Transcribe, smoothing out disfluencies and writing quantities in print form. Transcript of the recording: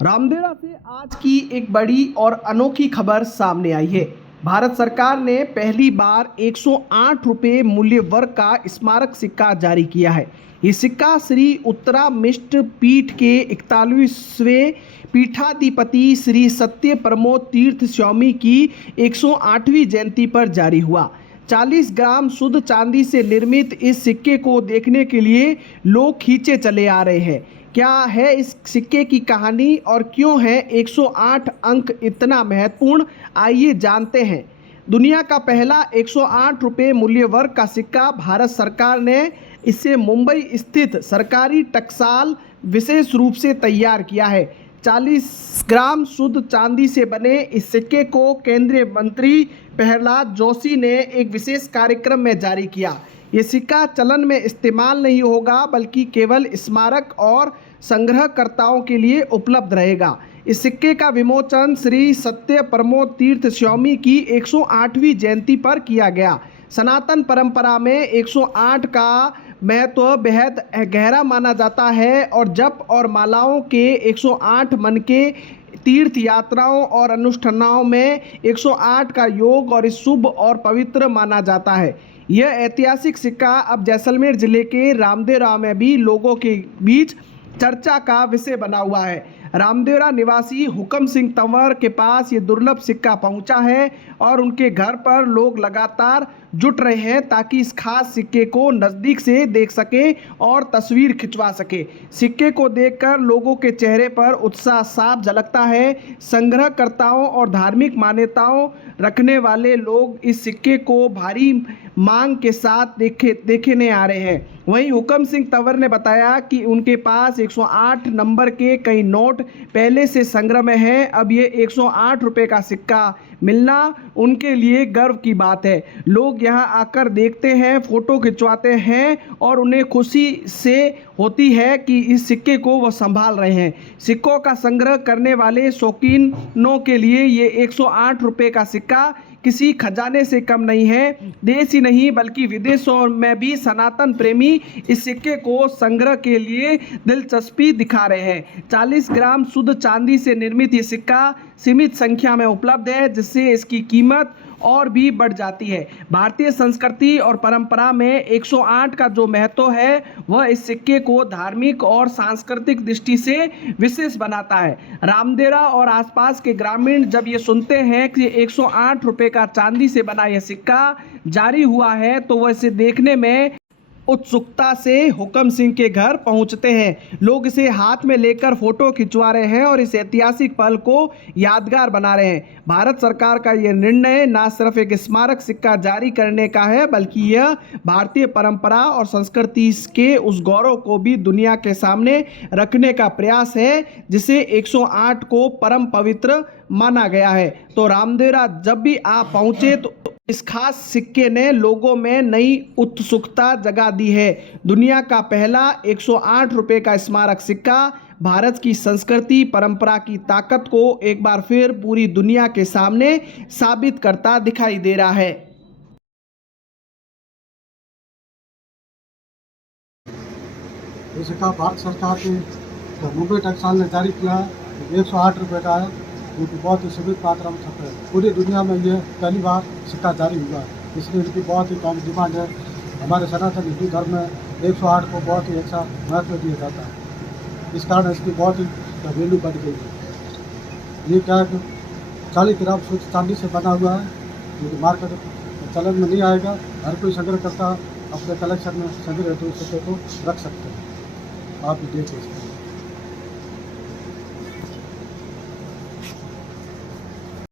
रामदेवरा से आज की एक बड़ी और अनोखी खबर सामने आई है। भारत सरकार ने पहली बार 108 रुपये मूल्य वर्ग का स्मारक सिक्का जारी किया है। ये सिक्का श्री उत्तरा मिष्ट पीठ के 41वें पीठाधिपति श्री सत्य प्रमोद तीर्थ स्वामी की 108वीं जयंती पर जारी हुआ। 40 ग्राम शुद्ध चांदी से निर्मित इस सिक्के को देखने के लिए लोग खींचे चले आ रहे हैं। क्या है इस सिक्के की कहानी और क्यों है 108 अंक इतना महत्वपूर्ण, आइए जानते हैं। दुनिया का पहला 108 रुपये मूल्य वर्ग का सिक्का भारत सरकार ने इसे मुंबई स्थित सरकारी टकसाल विशेष रूप से तैयार किया है। 40 ग्राम शुद्ध चांदी से बने इस सिक्के को केंद्रीय मंत्री प्रहलाद जोशी ने एक विशेष कार्यक्रम में जारी किया। ये सिक्का चलन में इस्तेमाल नहीं होगा बल्कि केवल स्मारक और संग्रहकर्ताओं के लिए उपलब्ध रहेगा। इस सिक्के का विमोचन श्री सत्य प्रमोद तीर्थ स्वामी की 108वीं जयंती पर किया गया। सनातन परंपरा में 108 का महत्व बेहद गहरा माना जाता है और जप और मालाओं के 108 मन के तीर्थ यात्राओं और अनुष्ठानों में 108 का योग और शुभ और पवित्र माना जाता है। यह ऐतिहासिक सिक्का अब जैसलमेर जिले के रामदेवरा में भी लोगों के बीच चर्चा का विषय बना हुआ है। रामदेवरा निवासी हुकम सिंह तंवर के पास ये दुर्लभ सिक्का पहुंचा है और उनके घर पर लोग लगातार जुट रहे हैं ताकि इस खास सिक्के को नज़दीक से देख सके और तस्वीर खिंचवा सके। सिक्के को देखकर लोगों के चेहरे पर उत्साह साफ झलकता है। संग्रहकर्ताओं और धार्मिक मान्यताओं रखने वाले लोग इस सिक्के को भारी मांग के साथ देखने आ रहे हैं। वहीं हुकम सिंह तंवर ने बताया कि उनके पास 108 नंबर के कई नोट पहले से संग्रह में हैं। अब ये 108 रुपये का सिक्का मिलना उनके लिए गर्व की बात है। लोग यहाँ आकर देखते हैं, फोटो खिंचवाते हैं और उन्हें खुशी से होती है कि इस सिक्के को वह संभाल रहे हैं। सिक्कों का संग्रह करने वाले शौकीनों के लिए ये 108 रुपये का सिक्का किसी खजाने से कम नहीं है। देश ही नहीं बल्कि विदेशों में भी सनातन प्रेमी इस सिक्के को संग्रह के लिए दिलचस्पी दिखा रहे हैं। 40 ग्राम शुद्ध चांदी से निर्मित ये सिक्का सीमित संख्या में उपलब्ध है, जिससे इसकी कीमत और भी बढ़ जाती है। भारतीय संस्कृति और परंपरा में 108 का जो महत्व है वह इस सिक्के को धार्मिक और सांस्कृतिक दृष्टि से विशेष बनाता है। रामदेवरा और आसपास के ग्रामीण जब ये सुनते हैं कि 108 रुपये का चांदी से बना यह सिक्का जारी हुआ है तो वह इसे देखने में उत्सुकता से हुकम सिंह के घर पहुंचते हैं। लोग इसे हाथ में लेकर फोटो खिंचवा रहे हैं और इस ऐतिहासिक पल को यादगार बना रहे हैं। भारत सरकार का यह निर्णय न सिर्फ एक स्मारक सिक्का जारी करने का है बल्कि यह भारतीय परंपरा और संस्कृति के उस गौरव को भी दुनिया के सामने रखने का प्रयास है जिसे 108 को परम पवित्र माना गया है। तो रामदेवरा जब भी आप पहुंचे तो इस खास सिक्के ने लोगों में नई उत्सुकता जगा दी है। दुनिया का पहला 108 रुपये का स्मारक सिक्का भारत की संस्कृति परंपरा की ताकत को एक बार फिर पूरी दुनिया के सामने साबित करता दिखाई दे रहा है। ये सिक्का भारत सरकार के मुंबई टकसाल ने जारी किया है। 108 रुपये का है, जो कि बहुत ही सीमित मात्रा में छपा है। पूरी दुनिया में ये पहली बार सिक्का जारी हुआ है, इसलिए इनकी बहुत ही कम डिमांड है। हमारे सनातन हिंदू धर्म में 108 को बहुत ही अच्छा महत्व दिया जाता है, इस कारण इसकी बहुत ही वैल्यू बढ़ गई है। ये क्या है कि 40 ग्राम शुद्ध चांदी से बना हुआ है, जो कि मार्केट चलन में नहीं आएगा। हर कोई संग्रह करता अपने कलेक्शन में संग्रह हेतु सिक्के को रख सकते हैं। आप भी देख लीजिए।